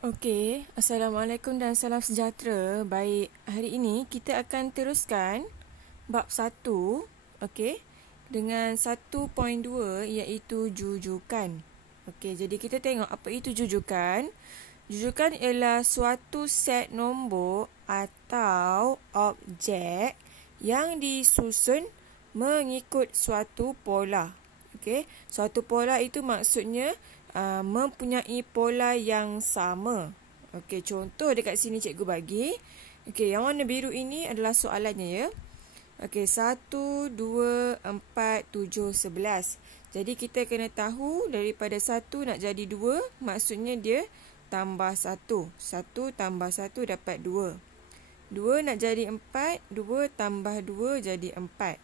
Okey, Assalamualaikum dan salam sejahtera. Baik, hari ini kita akan teruskan bab 1, okey, dengan 1.2 iaitu jujukan. Okey, jadi kita tengok apa itu jujukan. Jujukan ialah suatu set nombor atau objek yang disusun mengikut suatu pola. Okey, suatu pola itu maksudnya mempunyai pola yang sama. Okey, contoh dekat sini cikgu bagi. Okey, yang warna biru ini adalah soalannya ya. Okey, 1, 2, 4, 7, 11. Jadi kita kena tahu daripada 1 nak jadi 2, maksudnya dia tambah 1. 1 tambah 1 dapat 2. 2 nak jadi 4, 2 tambah 2 jadi 4.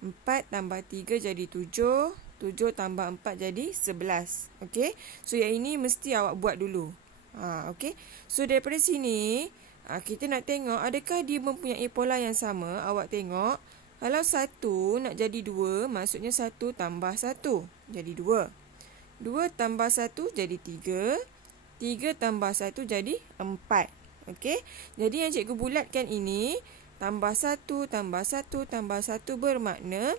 4 tambah 3 jadi 7. 7 tambah 4 jadi 11. Okey. So yang ini mesti awak buat dulu. Okey. So daripada sini kita nak tengok adakah dia mempunyai pola yang sama. Awak tengok. Kalau 1 nak jadi 2, maksudnya 1 tambah 1 jadi 2. 2 tambah 1 jadi 3. 3 tambah 1 jadi 4. Okey. Jadi yang cikgu bulatkan ini tambah 1 tambah 1 tambah 1 bermakna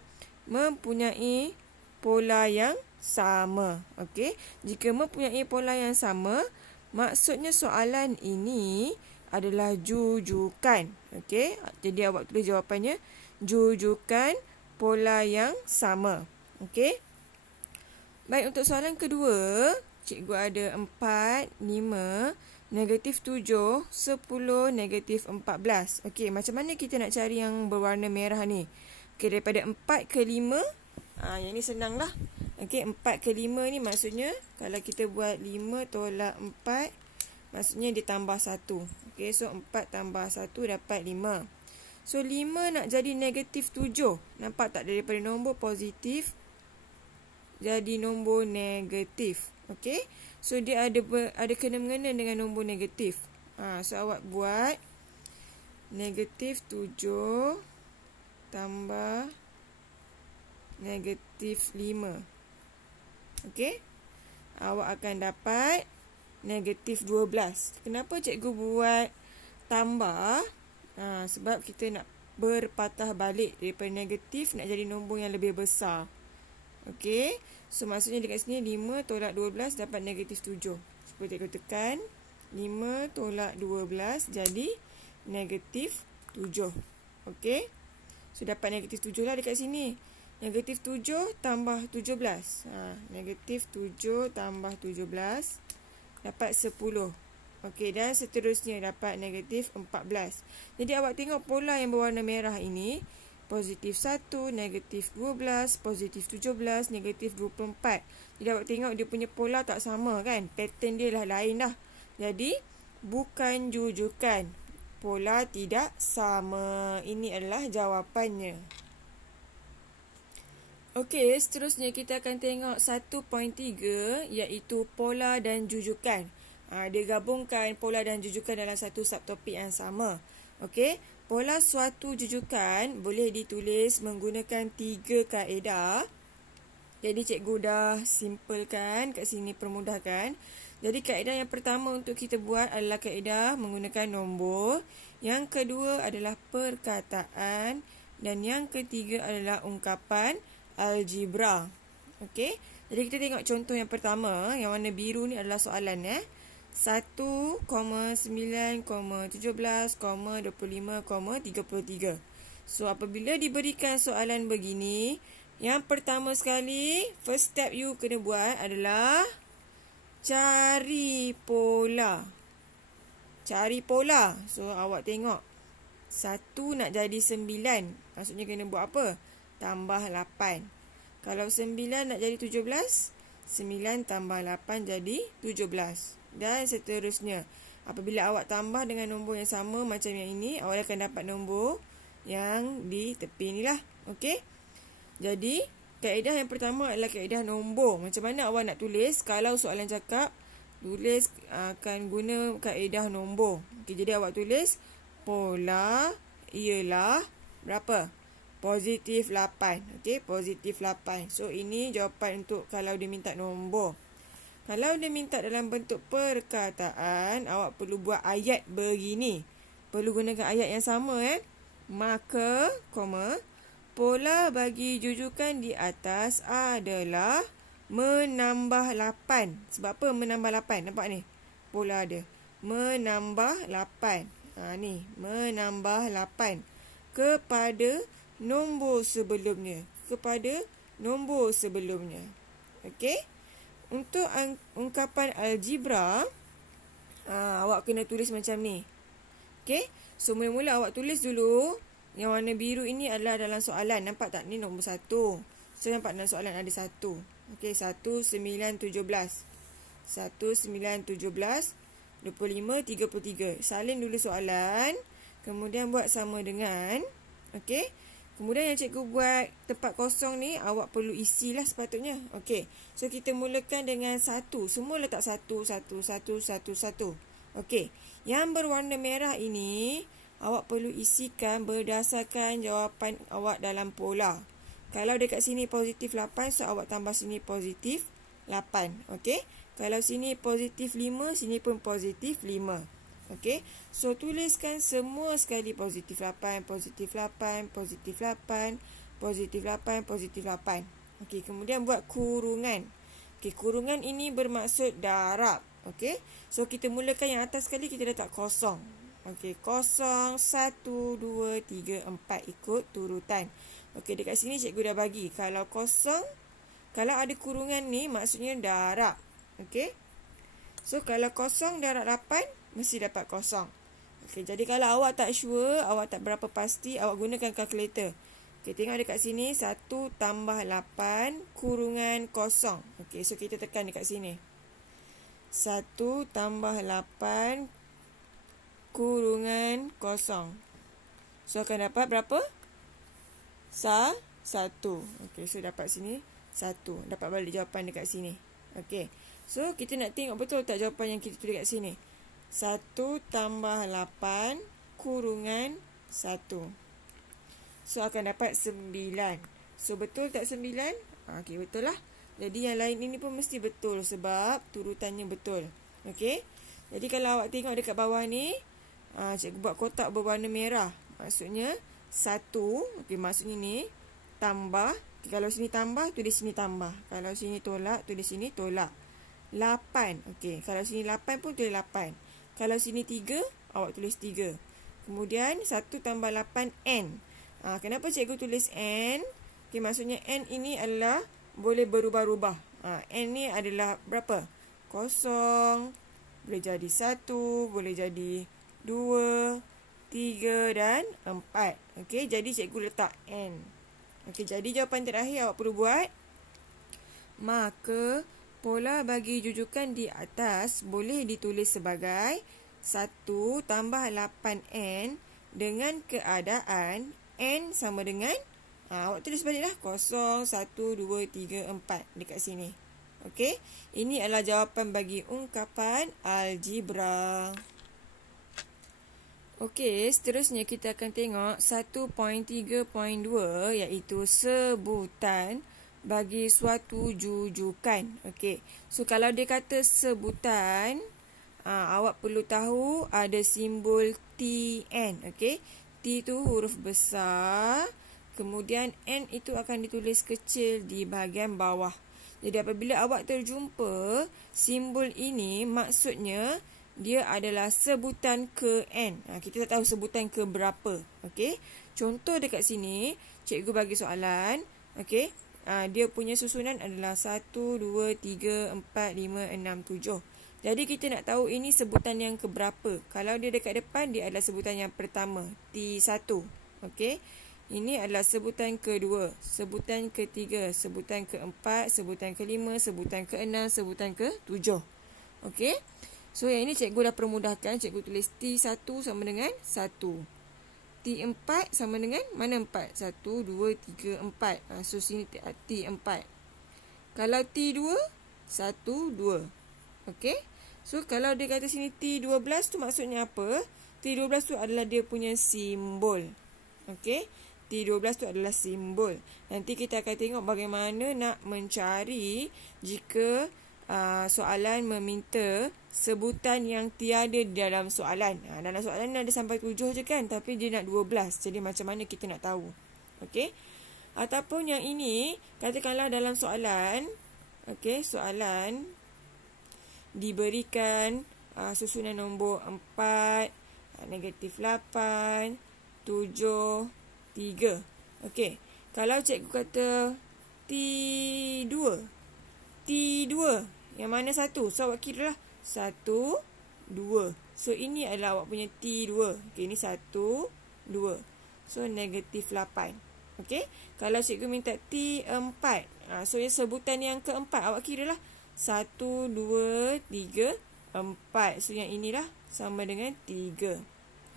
mempunyai pola yang sama. Okey. Jika mempunyai pola yang sama, maksudnya soalan ini adalah jujukan. Okey. Jadi awak tulis jawapannya jujukan pola yang sama. Okey. Baik, untuk soalan kedua, cikgu ada 4, 5, negatif 7, 10, negatif 14. Okey, macam mana kita nak cari yang berwarna merah ni? Okey, daripada 4 ke 5, yang ni senang lah. Okey, 4 ke 5 ni maksudnya kalau kita buat 5 tolak 4, maksudnya dia tambah 1. Okey, so 4 tambah 1 dapat 5. So 5 nak jadi negatif 7. Nampak tak, daripada nombor positif jadi nombor negatif. Okey, so dia ada kena-mengena dengan nombor negatif. So awak buat negatif 7 tambah negatif 5. Okey. Awak akan dapat negatif 12. Kenapa cikgu buat tambah? Sebab kita nak berpatah balik daripada negatif nak jadi nombor yang lebih besar. Okey. So maksudnya dekat sini 5 tolak 12 dapat negatif 7. Seperti cikgu tekan. 5 tolak 12 jadi negatif 7. Okey. So dapat negatif 7 lah dekat sini. Negatif 7 tambah 17. Negatif 7 tambah 17 dapat 10. Okey, dan seterusnya dapat negatif 14. Jadi awak tengok pola yang berwarna merah ini. Positif 1, negatif 12, positif 17, negatif 24. Jadi awak tengok dia punya pola tak sama kan? Pattern dia lah lain dah. Jadi bukan jujukan. Pola tidak sama. Ini adalah jawapannya. Okey, seterusnya kita akan tengok 1.3 iaitu pola dan jujukan. Dia gabungkan pola dan jujukan dalam satu subtopik yang sama. Okey, pola suatu jujukan boleh ditulis menggunakan 3 kaedah. Jadi cikgu dah simpelkan kat sini, permudahkan. Jadi kaedah yang pertama untuk kita buat adalah kaedah menggunakan nombor. Yang kedua adalah perkataan. Dan yang ketiga adalah ungkapan algebra. Okey. Jadi kita tengok contoh yang pertama. Yang warna biru ni adalah soalan 1, 9, 17, 25, 33. So apabila diberikan soalan begini, yang pertama sekali, first step you kena buat adalah cari pola. Cari pola. So awak tengok 1 nak jadi 9. Maksudnya kena buat apa? Tambah 8. Kalau 9 nak jadi 17, 9 tambah 8 jadi 17. Dan seterusnya. Apabila awak tambah dengan nombor yang sama macam yang ini, awak akan dapat nombor yang di tepi ni lah. Okey. Jadi, kaedah yang pertama adalah kaedah nombor. Macam mana awak nak tulis? Kalau soalan cakap, tulis akan guna kaedah nombor. Okey, jadi awak tulis pola ialah berapa? Positif 8. Okey, positif 8. So, ini jawapan untuk kalau dia minta nombor. Kalau dia minta dalam bentuk perkataan, awak perlu buat ayat begini. Perlu gunakan ayat yang sama. Maka, pola bagi jujukan di atas adalah menambah 8. Sebab apa menambah 8? Nampak ni? Pola dia. Menambah 8. Ni. Menambah 8. Kepada nombor sebelumnya. Okey? Untuk ungkapan algebra, awak kena tulis macam ni. Okey? So, mula-mula awak tulis dulu. Yang warna biru ini adalah dalam soalan. Nampak tak? Ni nombor 1. So, nampak dalam soalan ada 1. Okey, 1, 9, 17. 1, 9, 17, 25, 33. Salin dulu soalan. Kemudian buat sama dengan. Okey? Kemudian yang cikgu buat tempat kosong ni, awak perlu isilah sepatutnya. Okey. So, kita mulakan dengan 1. Semua letak 1, 1, 1, 1, 1. Okey. Yang berwarna merah ini, awak perlu isikan berdasarkan jawapan awak dalam pola. Kalau dekat sini positif 8, so awak tambah sini positif 8. Okey. Kalau sini positif 5, sini pun positif 5. Okey. So, tuliskan semua sekali positif 8, positif 8, positif 8, positif 8, positif 8. Okey. Kemudian buat kurungan. Okey. Kurungan ini bermaksud darab. Okey. So, kita mulakan yang atas sekali, kita letak kosong. Okey. 0, 1, 2, 3, 4 ikut turutan. Okey. Dekat sini cikgu dah bagi. Kalau kosong, kalau ada kurungan ni, maksudnya darab. Okey. So, kalau kosong darab 8, mesti dapat kosong. Okey. Jadi, kalau awak tak sure, awak tak berapa pasti, awak gunakan kalkulator. Okey. Tengok dekat sini. 1 tambah 8 kurungan kosong. Okey. So, kita tekan dekat sini. 1 tambah 8 kurungan kosong. So, akan dapat berapa? 1. Okey, so dapat sini 1. Dapat balik jawapan dekat sini. Okey. So, kita nak tengok betul tak jawapan yang kita tulis dekat sini. 1 tambah 8 kurungan 1. So, akan dapat 9. So, betul tak 9? Okey, betul lah. Jadi, yang lain ini pun mesti betul sebab turutannya betul. Okey. Jadi, kalau awak tengok dekat bawah ni, cikgu buat kotak berwarna merah. Maksudnya 1. Okey, maksudnya ni tambah. Okay, kalau sini tambah, tulis sini tambah. Kalau sini tolak, tulis sini tolak. 8. Okey, kalau sini 8 pun tulis 8. Kalau sini 3, awak tulis 3. Kemudian 1 tambah 8 N. Kenapa cikgu tulis N? Okey, maksudnya N ini adalah boleh berubah-ubah. N ni adalah berapa? 0, boleh jadi 1, boleh jadi 2, 3 dan 4. Okey, jadi cikgu letak N. Okey, jadi jawapan terakhir awak perlu buat. Maka, pola bagi jujukan di atas boleh ditulis sebagai 1 tambah 8N dengan keadaan N sama dengan, awak tulis baliklah 0, 1, 2, 3, 4 dekat sini. Okey, ini adalah jawapan bagi ungkapan algebra. Okey, seterusnya kita akan tengok 1.3.2 iaitu sebutan bagi suatu jujukan. Okey, so kalau dia kata sebutan, awak perlu tahu ada simbol TN. Okey, T itu huruf besar, kemudian N itu akan ditulis kecil di bahagian bawah. Jadi apabila awak terjumpa simbol ini, maksudnya dia adalah sebutan ke N. Kita tak tahu sebutan ke berapa. Okey. Contoh dekat sini, cikgu bagi soalan. Okey. Dia punya susunan adalah 1, 2, 3, 4, 5, 6, 7. Jadi kita nak tahu ini sebutan yang ke berapa. Kalau dia dekat depan, dia adalah sebutan yang pertama. T1. Okey. Ini adalah sebutan kedua, sebutan ketiga, sebutan keempat, sebutan kelima, sebutan keenam, sebutan ke-7. Okey. So, yang ini cikgu dah permudahkan. Cikgu tulis T1 sama dengan 1. T4 sama dengan mana 4? 1, 2, 3, 4. So, sini T4. Kalau T2, 1, 2. Okey. So, kalau dia kata sini T12 tu maksudnya apa? T12 tu adalah dia punya simbol. Okey. T12 tu adalah simbol. Nanti kita akan tengok bagaimana nak mencari jika soalan meminta sebutan yang tiada di dalam soalan. Dalam soalan ni ada sampai 7 je kan, tapi dia nak 12. Jadi macam mana kita nak tahu? Okey. Ataupun yang ini, katakanlah dalam soalan, okey, soalan diberikan susunan nombor 4, negatif 8, 7, 3. Okey. Kalau cikgu kata T2, yang mana satu? So, awak kira lah 1, 2. So, ini adalah awak punya T2. Okey, ini 1, 2. So, negatif 8. Okey. Kalau cikgu minta T4, so yang sebutan yang keempat, awak kira lah 1, 2, 3, 4. So, yang inilah sama dengan 3.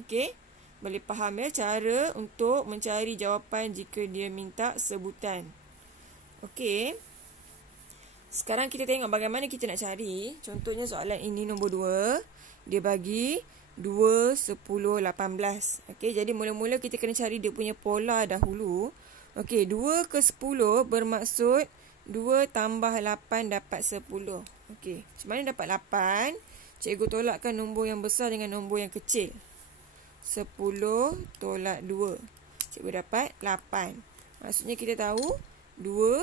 Okey. Boleh faham ya cara untuk mencari jawapan jika dia minta sebutan. Okey. Sekarang kita tengok bagaimana kita nak cari. Contohnya soalan ini nombor 2. Dia bagi 2, 10, 18. Okey, jadi mula-mula kita kena cari dia punya pola dahulu. Okey, 2 ke 10 bermaksud 2 tambah 8 dapat 10. Okey, macam mana dapat 8? Cikgu tolakkan nombor yang besar dengan nombor yang kecil. 10 tolak 2. Cikgu dapat 8. Maksudnya kita tahu 2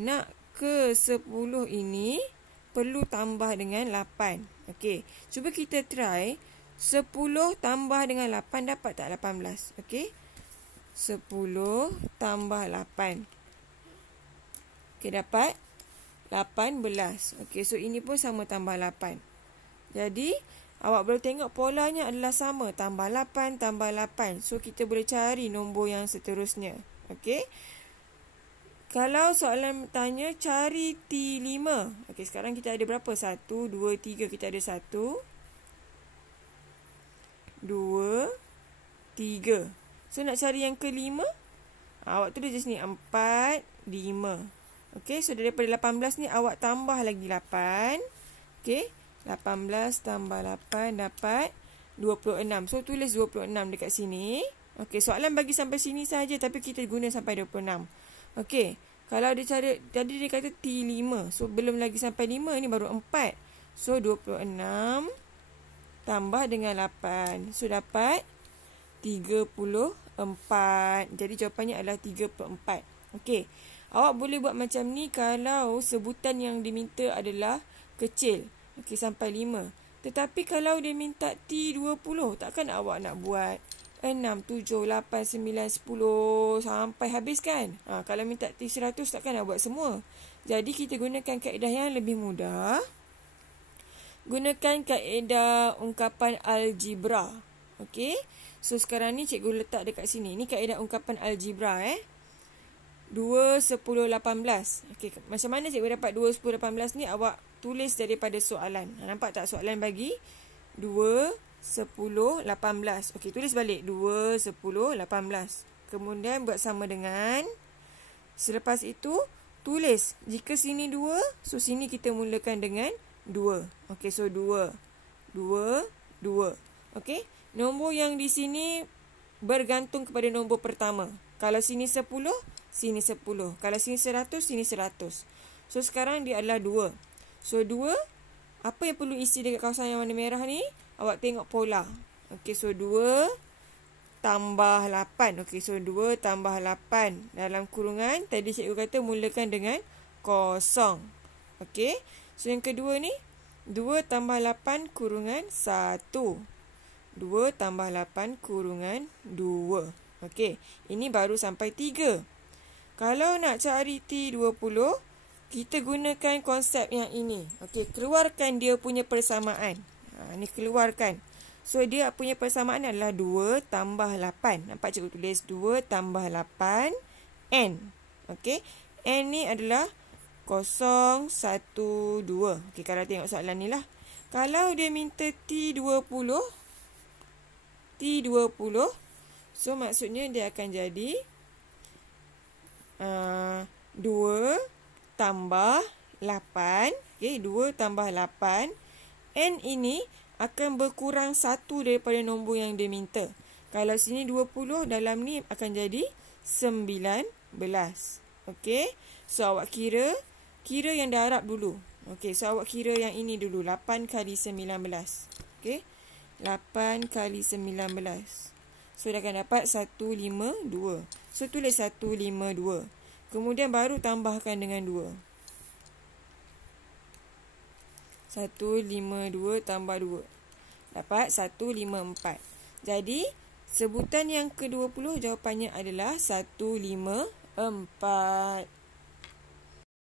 nak ke 10 ini perlu tambah dengan 8. Okey, cuba kita try 10 tambah dengan 8 dapat tak 18? Okey, 10 tambah 8. Okey, dapat 18. Okey, so ini pun sama tambah 8. Jadi, awak boleh tengok polanya adalah sama. Tambah 8, tambah 8. So, kita boleh cari nombor yang seterusnya. Okey. Kalau soalan tanya cari T5. Okey, sekarang kita ada berapa? 1, 2, 3. Kita ada 1, 2, 3. So, nak cari yang ke-5. Awak tulis di sini 4, 5. Okey, so daripada 18 ni awak tambah lagi 8. Okey, 18 tambah 8 dapat 26. So, tulis 26 dekat sini. Okey, soalan bagi sampai sini saja tapi kita guna sampai 26. Okey, kalau dia cari, tadi dia kata T5. So, belum lagi sampai 5, ni baru 4. So, 26 tambah dengan 8. So, dapat 34. Jadi, jawapannya adalah 34. Okey, awak boleh buat macam ni kalau sebutan yang diminta adalah kecil. Okey, sampai 5. Tetapi kalau dia minta T20, takkan awak nak buat 6, 7, 8, 9, 10 sampai habis kan? Kalau minta T100 takkan nak buat semua. Jadi kita gunakan kaedah yang lebih mudah. Gunakan kaedah ungkapan algebra. Okey. So sekarang ni cikgu letak dekat sini. Ini kaedah ungkapan algebra 2, 10, 18. Okey, macam mana cikgu dapat 2, 10, 18 ni? Awak tulis daripada soalan. Nampak tak soalan bagi 2, 10, 18. Okey, tulis balik 2, 10, 18. Kemudian buat sama dengan, selepas itu tulis jika sini 2, so sini kita mulakan dengan 2. Okey, so 2, 2, 2. Okey, nombor yang di sini bergantung kepada nombor pertama. Kalau sini 10, sini 10. Kalau sini 100, sini 100. So sekarang dia adalah 2. So 2, apa yang perlu isi dekat kawasan yang warna merah ni? Awak tengok pola. Okey, so 2 tambah 8. Okey, so 2 tambah 8. Dalam kurungan, tadi cikgu kata mulakan dengan kosong. Okey, so yang kedua ni, 2 tambah 8 kurungan 1. 2 tambah 8 kurungan 2. Okey, ini baru sampai 3. Kalau nak cari T20, kita gunakan konsep yang ini. Okey, keluarkan dia punya persamaan. Ni keluarkan. So, dia punya persamaan adalah 2 tambah 8. Nampak cikgu tulis 2 tambah 8 N. Okey, N ni adalah 0, 1, 2. Okey, kalau tengok soalan ni lah. Kalau dia minta T20, so maksudnya dia akan jadi 2 tambah 8. Okey, 2 tambah 8. N ini akan berkurang 1 daripada nombor yang dia minta. Kalau sini 20, dalam ni akan jadi 19. Okey, so awak kira yang darab dulu. Okey, so awak kira yang ini dulu. 8 kali 19. Okey. 8 kali 19. So, dah akan dapat 152. So, tulis 152. Kemudian baru tambahkan dengan 2. 152 tambah 2. Dapat 154. Jadi, sebutan yang ke-20 jawapannya adalah 154.